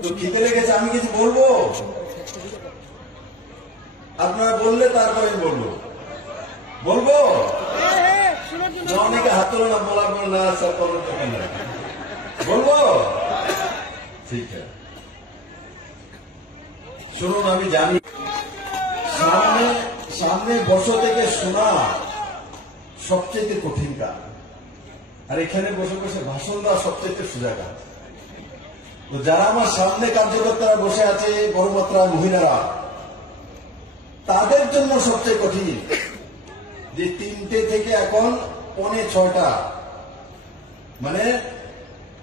তো খিদে লেগেছে, আমি কিছু বলবো? আপনারা বললে তারপরে বলবো। বলবো? অনেকে হাত তোলো না, বলার পর না স্যার বলবো। ঠিক আছে, শুনুন, আমি জানি সামনে সামনে বসে থেকে শোনা সবচেয়ে কঠিন কাজ, আর এখানে বসে বসে ভাষণ দেওয়া সবচেয়ে সোজা কাজ। তো যারা আমার সামনে কার্যকর্তারা বসে আছে, বড় মাত্রায় মহিলারা, তাদের জন্য সবচেয়ে কঠিন যে 3টে থেকে এখন 5:45, মানে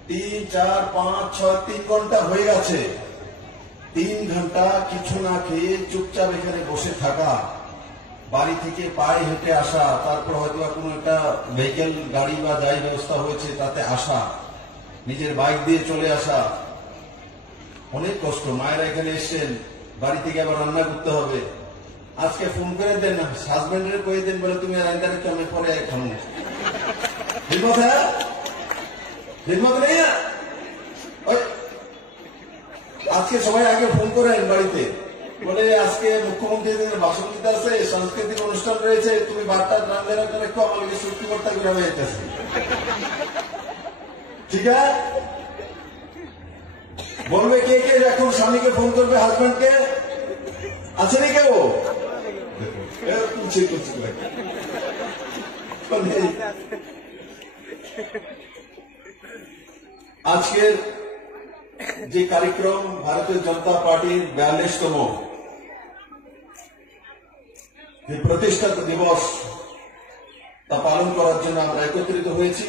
3, 4, 5, 6, 3 ঘন্টা হয়ে গেছে। 3 ঘন্টা কিছু না খেয়ে চুপচাপ এখানে বসে থাকা, বাড়ি থেকে পায়ে হেঁটে আসা, তারপর হয়তো কোনো একটা ভেহিকেল গাড়ি বা যাই ব্যবস্থা হয়েছে তাতে আসা, নিজের বাইক দিয়ে চলে আসা, অনেক কষ্ট। মায়েরা এখানে এসছেন, বাড়ি থেকে আবার রান্না করতে হবে। আজকে ফোন করে দেন, হাজবেন্ডের করে দেন, বলে তুমি রান্নার কেমন পরে খাবো। হিম্মত হ্যাঁ, হিম্মত নেই না? আজকে সবাই আগে ফোন করেন বাড়িতে, বলে আজকে মুখ্যমন্ত্রীদের ভাষণ দিতে আছে, সাংস্কৃতিক অনুষ্ঠান রয়েছে, তুমি বার্তা রান্না রেখো, আমাকে সত্যি কর্তা গ্রামে যেতেছে। ঠিক আছে, বলবে কে কে এখন স্বামীকে ফোন করবে, হাজবেন্ডকে? আসেনি কেউ? আজকের যে কার্যক্রম, ভারতীয় জনতা পার্টির 42তম যে প্রতিষ্ঠা দিবস, তা পালন করার জন্য আমরা একত্রিত হয়েছি।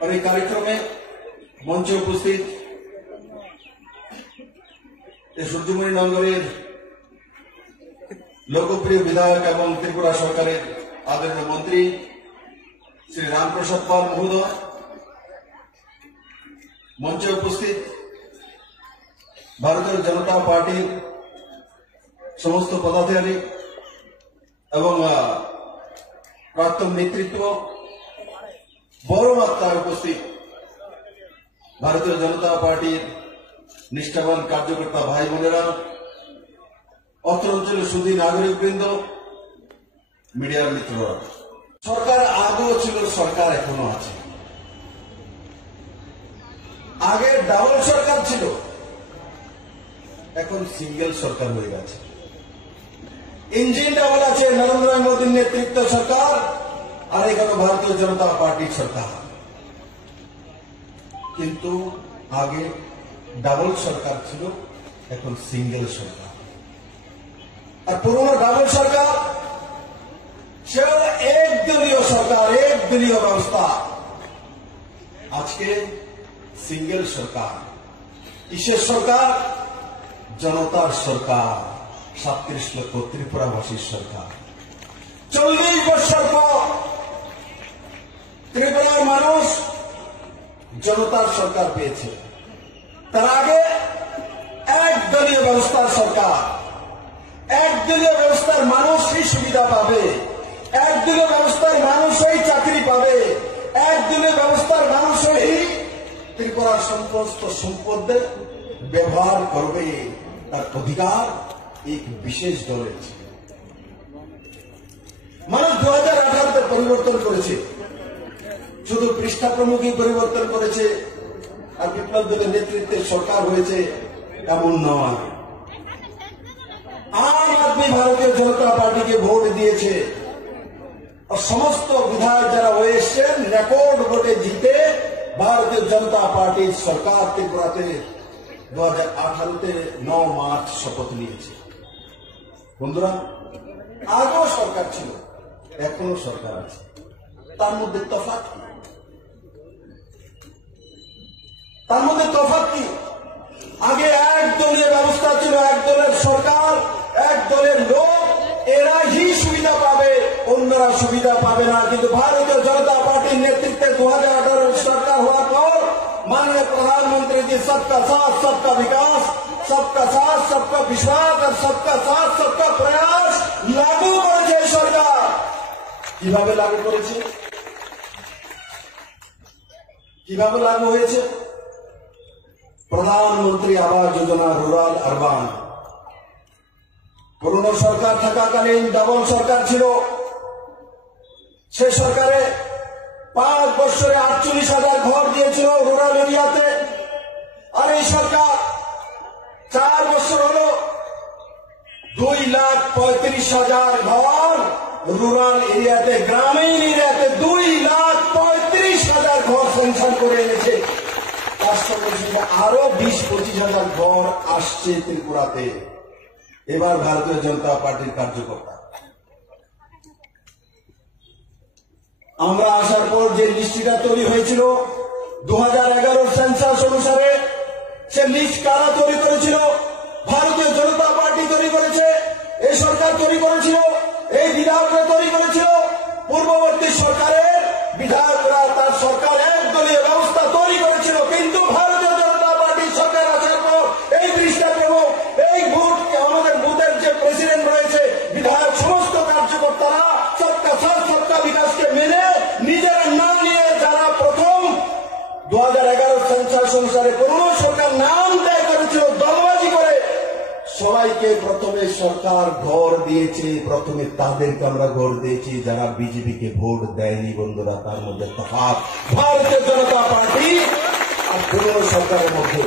আর এই কার্যক্রমে মঞ্চে উপস্থিত সূর্যমণি নগরের লোকপ্রিয় বিধায়ক এবং ত্রিপুরা সরকারের আদরণীয় মন্ত্রী শ্রী রামপ্রসাদ পাল মহোদয়, মঞ্চে উপস্থিত ভারতীয় জনতা পার্টির সমস্ত পদাধিকারী এবং প্রাক্তন নেতৃত্ব, বড় মাত্রায় উপস্থিত ভারতীয় জনতা পার্টির নিষ্ঠাবান কার্যকর্তা ভাই বোনেরা, অত্র অঞ্চলের সুধী নাগরিকবৃন্দ, মিডিয়ার মিত্ররা। সরকার আগেও ছিল, সরকার এখনো আছে। আগে ডাবল সরকার ছিল, এখন সিঙ্গেল সরকার হয়ে গেছে। ইঞ্জিন ডাবল আছে, নরেন্দ্র মোদীর নেতৃত্ব সরকার, আর এখানে ভারতীয় জনতা পার্টির সরকার। কিন্তু আগে ডাবল সরকার ছিল, এখন সিঙ্গেল সরকার। আর পুরনো ডাবল সরকার ছিল একদলীয় সরকার, একদলীয় ব্যবস্থা। আজকে সিঙ্গেল সরকার। কিসের সরকার? জনতার সরকার, 37 লক্ষ ত্রিপুরাবাসীর সরকার। 40 বছর পর ত্রিপুরার মানুষ জনতার সরকার পেয়েছে। তার আগে একদলীয় ব্যবস্থার সরকার। একদলীয় ব্যবস্থার মানুষই সুবিধা পাবে, একদলীয় ব্যবস্থার মানুষই চাকরি পাবে, একদলীয় ব্যবস্থার মানুষই ত্রিপুরার সমস্ত সম্পদের ব্যবহার করবে। তার অধিকার এক বিশেষ দলের ছিল। মানুষ 2018-তে পরিবর্তন করেছে, শুধু পৃষ্ঠা প্রমুখই পরিবর্তন করেছে আর বিপ্লব দলের নেতৃত্বে সরকার হয়েছে এমন নয়। আম আদমি ভারতীয় জনতা পার্টিকে ভোট দিয়েছে, আর সমস্ত বিধায়ক যারা হয়ে এসছেন রেকর্ড ভোটে জিতে ভারতীয় জনতা পার্টির সরকার ত্রিপুরাতে 2018-তে 9 মার্চ শপথ নিয়েছে। বন্ধুরা, আগেও সরকার ছিল, এখনো সরকার আছে, তার মধ্যে তফাৎ কি? তার মধ্যে তফাৎ কি? আগে এক দলীয় ব্যবস্থা ছিল, এক দলের সরকার, এক দলের লোক, এরাই সুবিধা পাবে, অন্যরা সুবিধা পাবে না। কিন্তু ভারতীয় জনতা পার্টির নেতৃত্বে 2018 সরকার হওয়ার পর माननीय प्रधानमंत्री जी सबका साथ सबका विकास, सबका साथ सबका विश्वास और सबका साथ सबका प्रयास लागू করেছে সরকার। কিভাবে লাগু করেছে, কিভাবে লাগু হয়েছে? প্রধানমন্ত্রী আবাস যোজনা রুরাল আরবান, পুরনো সরকার থাকাকালীন ডাবল সরকার ছিল, সে সরকারে 5 বছরে 48,000 ঘর দিয়েছিল রুরাল এরিয়াতে। আর এই সরকার 4 বছর হলো 2,35,000 ঘর রুরাল এরিয়াতে, গ্রামীণ এরিয়াতে 2,35,000 ঘর স্যাংশন করে এনেছে। তার সঙ্গে সঙ্গে আরো 20-25,000 ঘর আসছে ত্রিপুরাতে। এবার ভারতীয় জনতা পার্টির কার্যকর্তা, আমরা আসার পর যে লিস্টটা তৈরি হয়েছিল 2011 সেন্সাস অনুসারে, সে লিস্ট কারা তৈরি করেছিল? ভারতীয় জনতা পার্টি তৈরি করেছে, এই সরকার তৈরি করেছিল, এই বিধায়করা তৈরি করেছিল। পূর্ববর্তী সরকারের বিধায়করা তার সরকার একদলীয় ব্যবস্থা তৈরি করেছিল, কিন্তু ভারতীয় জনতা পার্টির সরকার আসার পর এই লিস্টটাকে এবং এই ভোট আমাদের বুথের যে প্রেসিডেন্ট রয়েছে, বিধায়ক, সমস্ত কার্যকর্তারা সবকা সাথ সবকা বিকাশকে মেনে নিজেরা না নিয়ে যারা প্রথম 2011 সেন্সাস অনুসারে পুরনো সরকার নাম দেয় করেছিল দলবাজি করে, সবাইকে প্রথমে সরকার ঘর দিয়েছে। প্রথমে তাদেরকে আমরা ঘর দিয়েছি যারা বিজেপিকে ভোট দেয়নি। বন্ধুরা, তার মধ্যে তফাৎ ভারতীয় জনতা পার্টি আর পুরনো সরকারের মধ্যে।